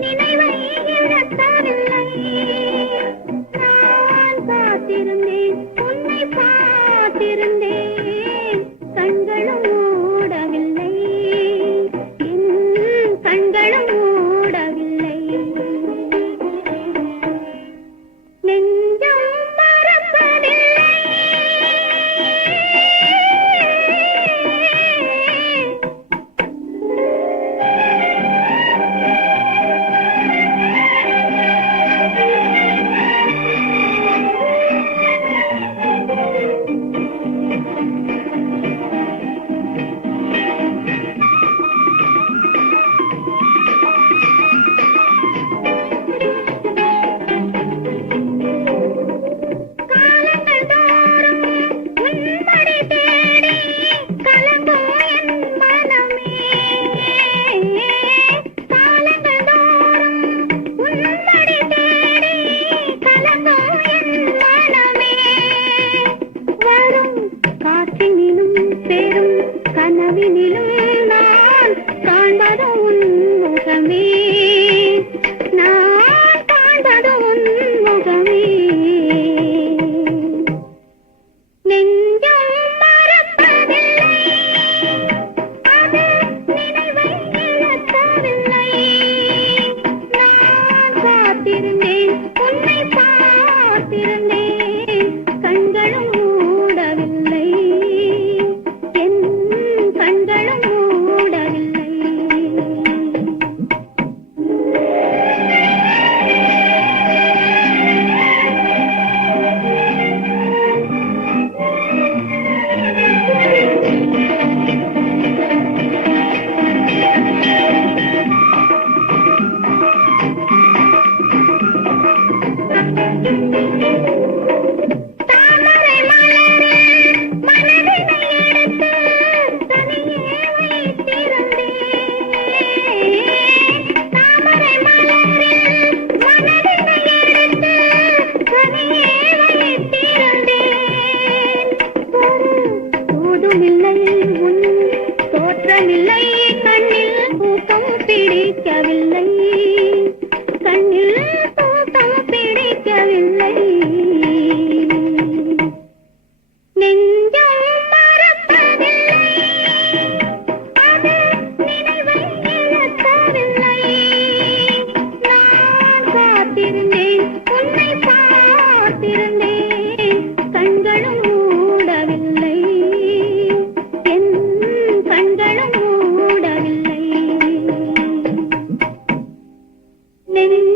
நினைவை இழக்கவில்லை നിൻ